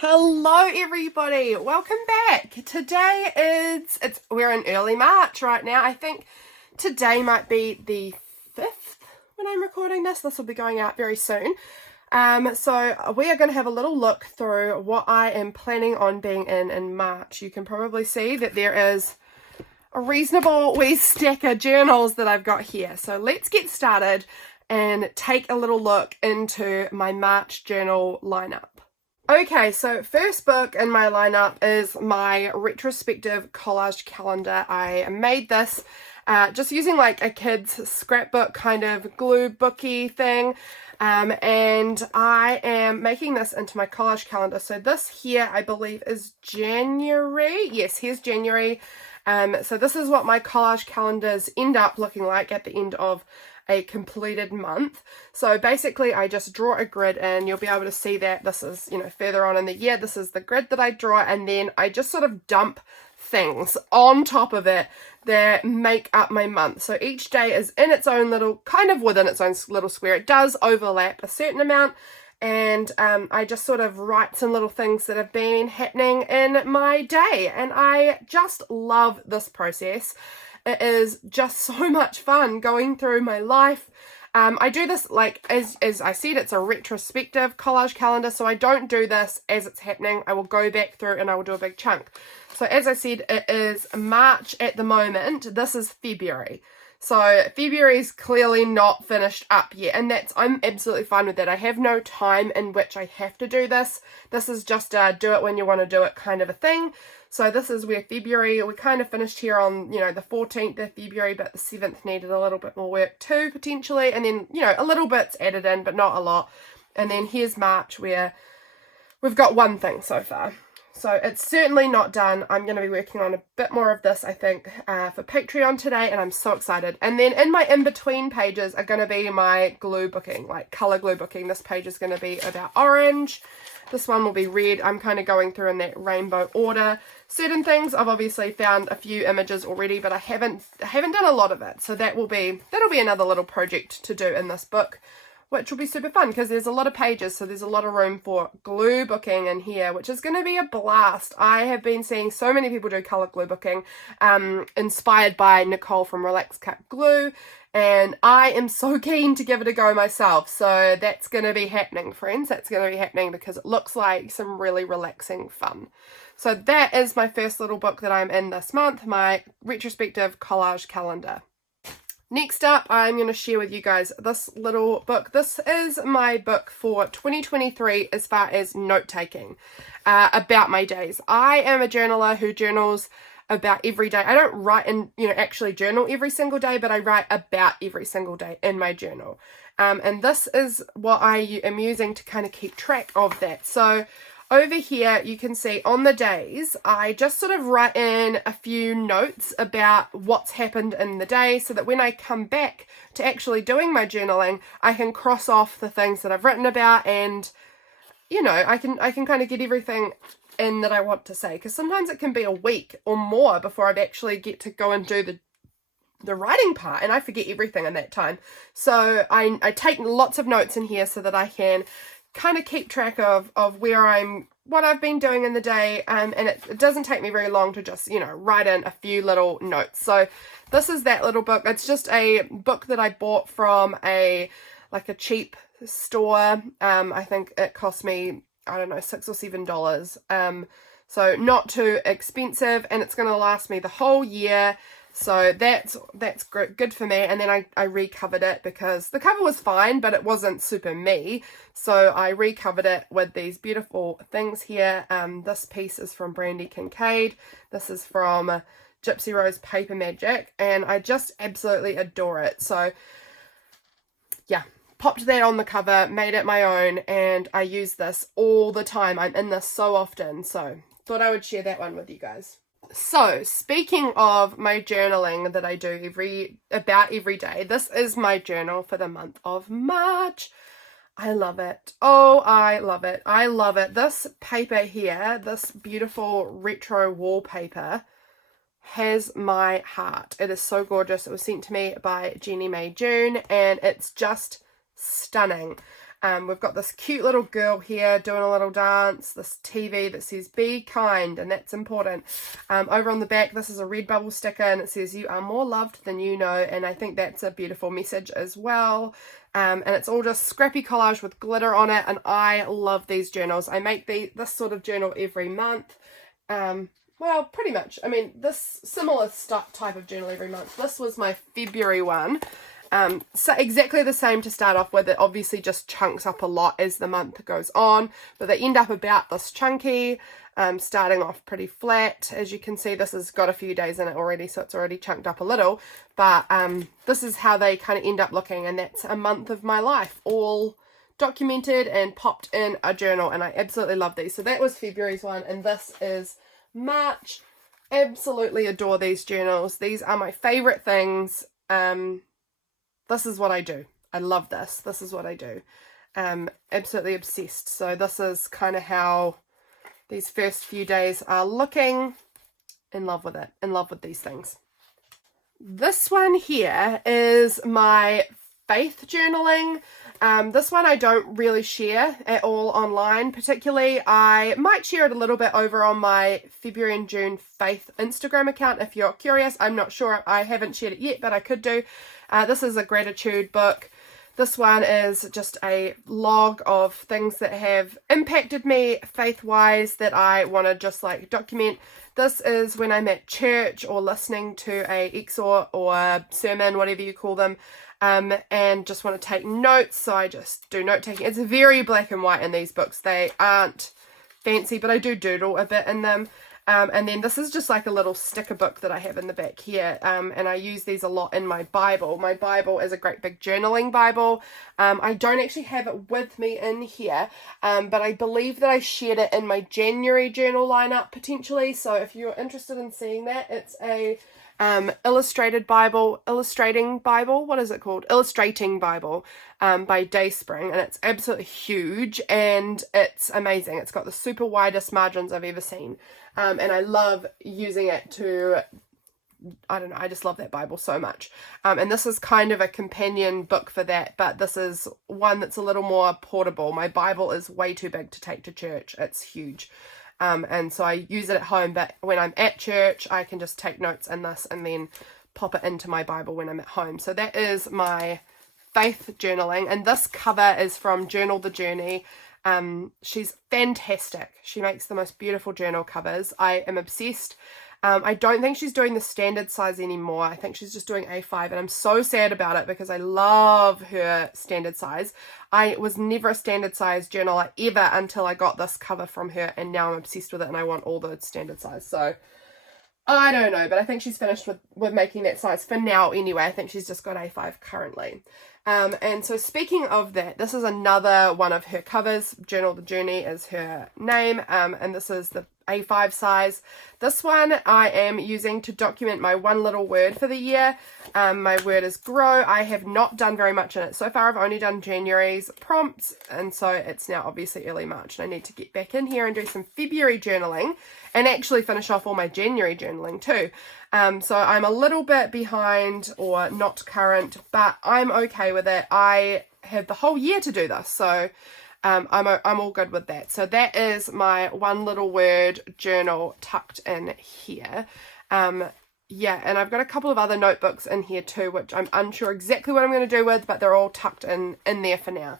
Hello everybody, welcome back. Today we're in early March right now. I think today might be the 5th when I'm recording this. This will be going out very soon. So we are going to have a little look through what I am planning on being in March. You can probably see that there is a reasonable wee stack of journals that I've got here. So let's get started and take a little look into my March journal lineup. Okay, so first book in my lineup is my Retrospective Collage Calendar. I made this just using like a kid's scrapbook kind of glue booky thing. And I am making this into my collage calendar. So this here, I believe, is January. Yes, here's January. So this is what my collage calendars end up looking like at the end of a completed month. So basically I just draw a grid and you'll be able to see that this is, further on in the year, this is the grid that I draw, and then I just sort of dump things on top of it that make up my month. So each day is in its own little, kind of within its own little square. It does overlap a certain amount, and I just sort of write some little things that have been happening in my day, and I just love this process. It is just so much fun going through my life. I do this, like, as I said, it's a retrospective collage calendar, so I don't do this as it's happening. I will go back through and I will do a big chunk. So as I said, it is March at the moment. This is February. So February is clearly not finished up yet, and I'm absolutely fine with that. I have no time in which I have to do this. This is just a do it when you want to do it kind of a thing. So this is where February, we kind of finished here on, the 14th of February, but the 7th needed a little bit more work too, potentially. And then, a little bit's added in, but not a lot. And then here's March, where we've got one thing so far. So it's certainly not done. I'm going to be working on a bit more of this, I think, for Patreon today, and I'm so excited. And then in my in-between pages are going to be my glue booking, like colour glue booking. This page is going to be about orange. This one will be red. I'm kind of going through in that rainbow order. Certain things I've obviously found a few images already, but I haven't done a lot of it. So that'll be another little project to do in this book, which will be super fun because there's a lot of pages, so there's a lot of room for glue booking in here, which is going to be a blast. I have been seeing so many people do colour glue booking, inspired by Nicole from Relax Cut Glue, and I am so keen to give it a go myself. So that's going to be happening, friends. That's going to be happening because it looks like some really relaxing fun. So that is my first little book that I'm in this month, my Retrospective Collage Calendar. Next up, I'm going to share with you guys this little book. This is my book for 2023 as far as note-taking about my days. I am a journaler who journals about every day. I don't write and, actually journal every single day, but I write about every single day in my journal. And this is what I am using to kind of keep track of that. So over here, you can see on the days, I just sort of write in a few notes about what's happened in the day so that when I come back to actually doing my journaling, I can cross off the things that I've written about and, I can kind of get everything in that I want to say. Because sometimes it can be a week or more before I'd actually get to go and do the writing part, and I forget everything in that time. So I take lots of notes in here so that I can kind of keep track of what I've been doing in the day, and it doesn't take me very long to just write in a few little notes. So this is that little book. It's just a book that I bought from a cheap store. I think it cost me, I don't know, $6 or $7. So not too expensive, and it's going to last me the whole year. So that's good for me. And then I recovered it because the cover was fine, but it wasn't super me. So I recovered it with these beautiful things here. This piece is from Brandi Kincaid. This is from Gipsy Rose Paper Magic, and I just absolutely adore it. So yeah, popped that on the cover, made it my own, and I use this all the time. I'm in this so often. So thought I would share that one with you guys. So, speaking of my journaling that I do every day, this is my journal for the month of March. I love it. Oh, I love it. I love it. This paper here, this beautiful retro wallpaper, has my heart. It is so gorgeous. It was sent to me by Jennie Mae June, and it's just stunning. We've got this cute little girl here doing a little dance, this TV that says be kind, and that's important. Over on the back, this is a Redbubble sticker, and it says you are more loved than you know, and I think that's a beautiful message as well. And it's all just scrappy collage with glitter on it, and I love these journals. I make this sort of journal every month. Well, pretty much. I mean, this similar type of journal every month. This was my February one. So exactly the same to start off with. It obviously just chunks up a lot as the month goes on, but they end up about this chunky, starting off pretty flat. As you can see, this has got a few days in it already, so it's already chunked up a little, but this is how they kind of end up looking, and that's a month of my life all documented and popped in a journal, and I absolutely love these. So that was February's one, and this is March. Absolutely adore these journals. These are my favorite things. This is what I do. I love this. This is what I do. Absolutely obsessed. So this is kind of how these first few days are looking. In love with it. In love with these things. This one here is my faith journaling. This one I don't really share at all online, particularly. I might share it a little bit over on my February and June faith Instagram account if you're curious. I'm not sure. I haven't shared it yet, but I could do. This is a gratitude book. This one is just a log of things that have impacted me faith-wise that I want to just like document. This is when I'm at church or listening to a exhort or a sermon, whatever you call them, and just want to take notes. So I just do note taking. It's very black and white in these books. They aren't fancy, but I do doodle a bit in them. And then this is just like a little sticker book that I have in the back here. And I use these a lot in my Bible. My Bible is a great big journaling Bible. I don't actually have it with me in here, but I believe that I shared it in my January journal lineup potentially. So if you're interested in seeing that, it's a illustrating Bible, what is it called? Illustrating Bible by Dayspring, and it's absolutely huge and it's amazing. It's got the super widest margins I've ever seen, and I love using it to, I don't know, I just love that Bible so much. And this is kind of a companion book for that, but this is one that's a little more portable. My Bible is way too big to take to church. It's huge. And so I use it at home, but when I'm at church, I can just take notes in this and then pop it into my Bible when I'm at home. So that is my faith journaling. And this cover is from Journal the Journey. She's fantastic. She makes the most beautiful journal covers. I am obsessed. I don't think she's doing the standard size anymore. I think she's just doing A5, and I'm so sad about it because I love her standard size. I was never a standard size journaler ever until I got this cover from her, and now I'm obsessed with it and I want all the standard size. So I don't know, but I think she's finished with making that size for now anyway. I think she's just got A5 currently. And so speaking of that, this is another one of her covers. Journal the Journey is her name, and this is the A5 size. This one I am using to document my one little word for the year. My word is grow. I have not done very much in it so far. I've only done January's prompts, and so it's now obviously early March, and I need to get back in here and do some February journaling and actually finish off all my January journaling too. So I'm a little bit behind or not current, but I'm okay with it. I have the whole year to do this, so I'm all good with that. So that is my one little word journal tucked in here. Yeah, and I've got a couple of other notebooks in here too, which I'm unsure exactly what I'm going to do with, but they're all tucked in there for now.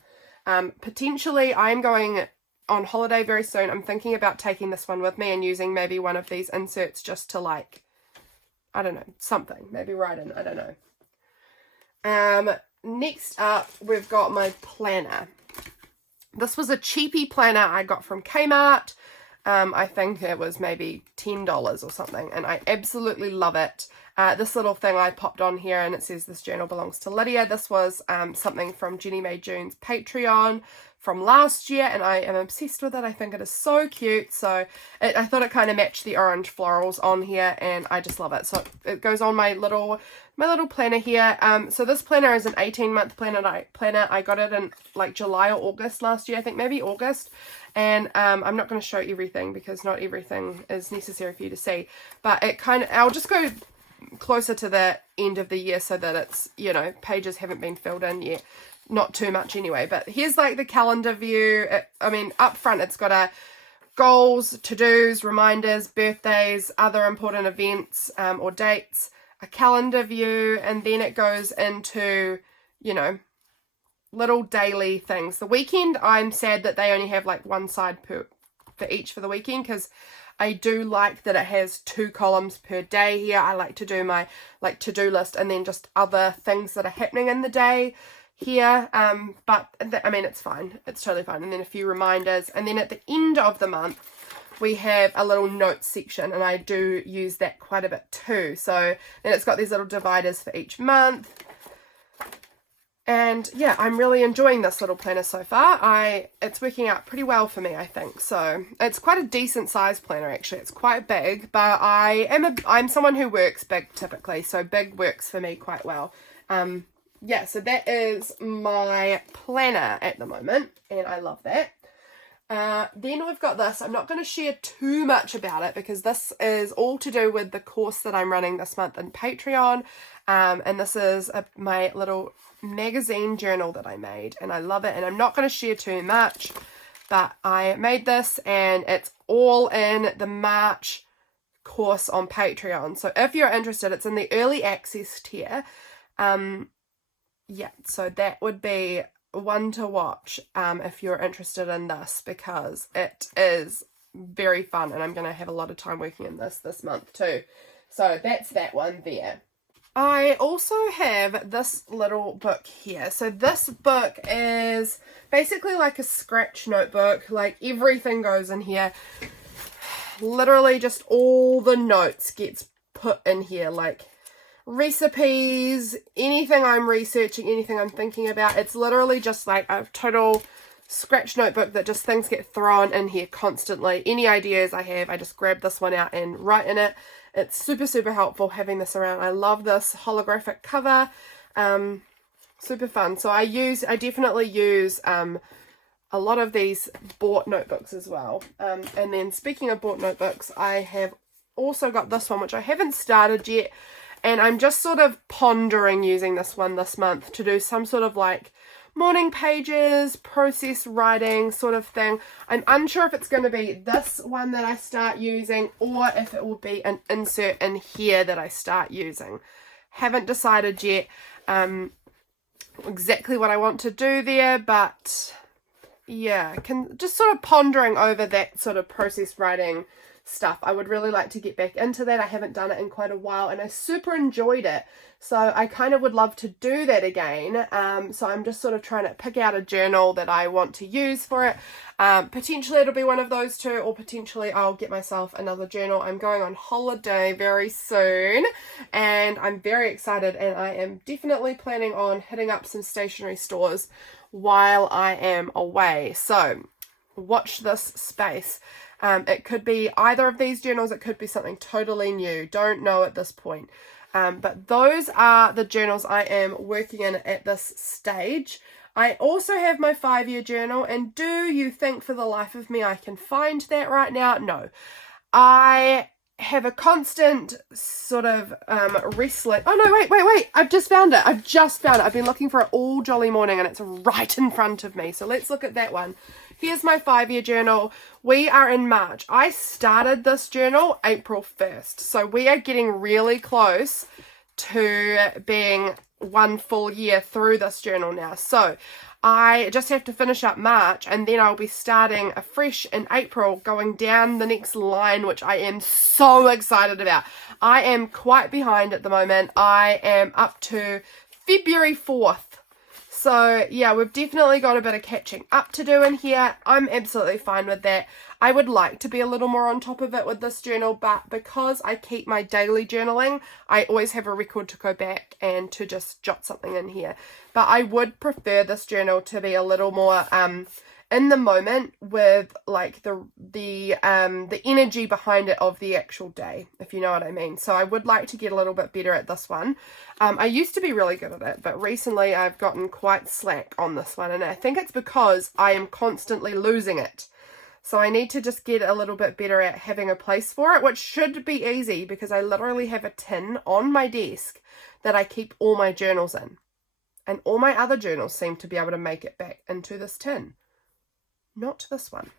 Potentially I'm going on holiday very soon. I'm thinking about taking this one with me and using maybe one of these inserts just to, like, I don't know, something, maybe write in, I don't know. Next up, we've got my planner. This was a cheapy planner I got from Kmart. I think it was maybe $10 or something, and I absolutely love it. This little thing I popped on here, and it says this journal belongs to Lydia. This was something from Jennie Mae June's Patreon from last year, and I am obsessed with it. I think it is so cute. So I thought it kind of matched the orange florals on here, and I just love it. So it goes on my little planner here. So this planner is an 18-month planner. I got it in like July or August last year. I think maybe August. And I'm not going to show everything because not everything is necessary for you to see. But it kind of, I'll just go closer to the end of the year so that it's, you know, pages haven't been filled in yet. not too much anyway. But here's like the calendar view. I mean, up front it's got a goals, to-dos, reminders, birthdays, other important events or dates, a calendar view, and then it goes into, you know, little daily things. The weekend, I'm sad that they only have like one side for each for the weekend, because I do like that it has 2 columns per day here. I like to do my like to-do list and then just other things that are happening in the day here. But I mean, it's fine. It's totally fine. And then a few reminders. And then at the end of the month, we have a little notes section, and I do use that quite a bit too. So then it's got these little dividers for each month. And yeah, I'm really enjoying this little planner so far. It's working out pretty well for me, I think. So it's quite a decent size planner, actually. It's quite big, but I'm someone who works big typically, so big works for me quite well. Yeah, so that is my planner at the moment, and I love that. Then we've got this. I'm not going to share too much about it because this is all to do with the course that I'm running this month in Patreon. And this is my little magazine journal that I made, and I love it, and I'm not going to share too much, but I made this and it's all in the March course on Patreon. So if you're interested, it's in the early access tier. Yeah, so that would be one to watch if you're interested in this, because it is very fun and I'm going to have a lot of time working in this month too. So that's that one there. I also have this little book here. So this book is basically like a scratch notebook. Like everything goes in here. Literally just all the notes gets put in here. Like recipes, anything I'm researching, anything I'm thinking about. It's literally just like a total scratch notebook that just things get thrown in here constantly. Any ideas I have, I just grab this one out and write in it. It's super, super helpful having this around. I love this holographic cover. Super fun. So I definitely use a lot of these bought notebooks as well. And then speaking of bought notebooks, I have also got this one, which I haven't started yet. And I'm just sort of pondering using this one this month to do some sort of like morning pages, process writing sort of thing. I'm unsure if it's going to be this one that I start using or if it will be an insert in here that I start using. Haven't decided yet exactly what I want to do there, but yeah, just sort of pondering over that sort of process writing stuff. I would really like to get back into that. I haven't done it in quite a while and I super enjoyed it. So I kind of would love to do that again. So I'm just sort of trying to pick out a journal that I want to use for it. Potentially it'll be one of those two, or potentially I'll get myself another journal. I'm going on holiday very soon and I'm very excited, and I am definitely planning on hitting up some stationery stores while I am away. So watch this space. It could be either of these journals. It could be something totally new. Don't know at this point. But those are the journals I am working in at this stage. I also have my 5-year journal, and do you think for the life of me I can find that right now? No. I have a constant sort of wrestling. Oh no, wait. I've just found it. I've been looking for it all jolly morning and it's right in front of me. So let's look at that one. Here's my 5-year journal. We are in March. I started this journal April 1st. So we are getting really close to being 1 full year through this journal now. So I just have to finish up March and then I'll be starting afresh in April, going down the next line, which I am so excited about. I am quite behind at the moment. I am up to February 4th. So yeah, we've definitely got a bit of catching up to do in here. I'm absolutely fine with that. I would like to be a little more on top of it with this journal, but because I keep my daily journaling, I always have a record to go back and to just jot something in here. But I would prefer this journal to be a little more in the moment with like the energy behind it of the actual day, if you know what I mean. So I would like to get a little bit better at this one. I used to be really good at it, but recently I've gotten quite slack on this one, and I think it's because I am constantly losing it. So I need to just get a little bit better at having a place for it, which should be easy because I literally have a tin on my desk that I keep all my journals in. and all my other journals seem to be able to make it back into this tin. Not this one.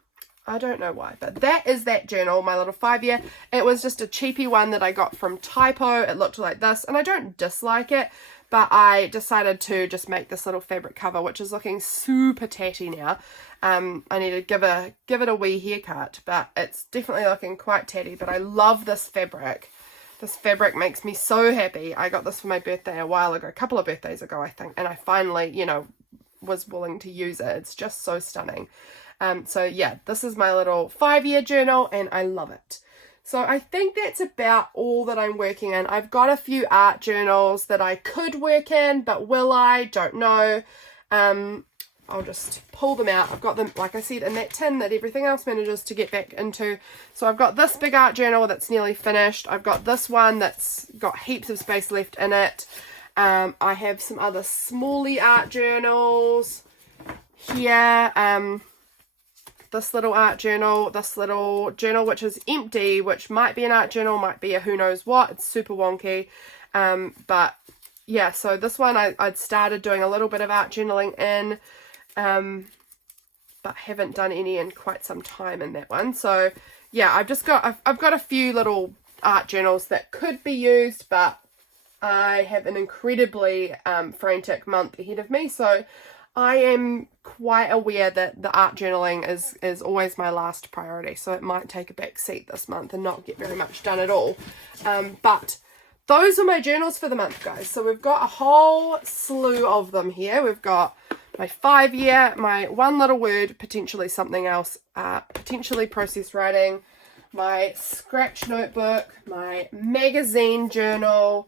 I don't know why, but that is that journal, my little 5-year. It was just a cheapy one that I got from Typo. It looked like this, and I don't dislike it, but I decided to just make this little fabric cover, which is looking super tatty now. I need to give it a wee haircut, but it's definitely looking quite tatty, but I love this fabric. This fabric makes me so happy. I got this for my birthday a while ago, a couple of birthdays ago, I think, and I finally, you know, was willing to use it. It's just so stunning. So yeah, this is my little 5-year journal, and I love it. So I think that's about all that I'm working in. I've got a few art journals that I could work in, but will I? Don't know. I'll just pull them out. I've got them, like I said, in that tin that everything else manages to get back into. So I've got this big art journal that's nearly finished. I've got this one that's got heaps of space left in it. I have some other smally art journals here. This little art journal, this little journal which is empty, which might be an art journal, might be a who knows what. It's super wonky. But yeah, so this one I'd started doing a little bit of art journaling in, but haven't done any in quite some time in that one. So yeah, I've got a few little art journals that could be used, but I have an incredibly frantic month ahead of me, so I am quite aware that the art journaling is always my last priority, so it might take a back seat this month and not get very much done at all. But those are my journals for the month, guys. So we've got a whole slew of them here. We've got my 5-year, my one little word, potentially something else, potentially process writing, my scratch notebook, my magazine journal,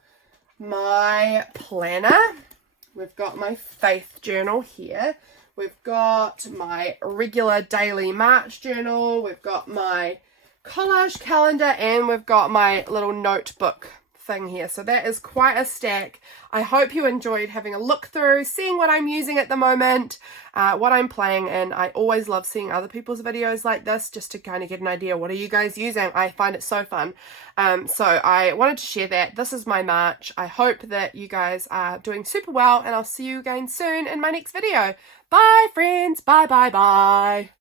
my planner. We've got my faith journal here. We've got my regular daily March journal. We've got my collage calendar, and we've got my little notebook thing here. So that is quite a stack. I hope you enjoyed having a look through, seeing what I'm using at the moment, what I'm playing in. I always love seeing other people's videos like this just to kind of get an idea. What are you guys using? I find it so fun. So I wanted to share that. This is my March. I hope that you guys are doing super well, and I'll see you again soon in my next video. Bye, friends. Bye, bye, bye.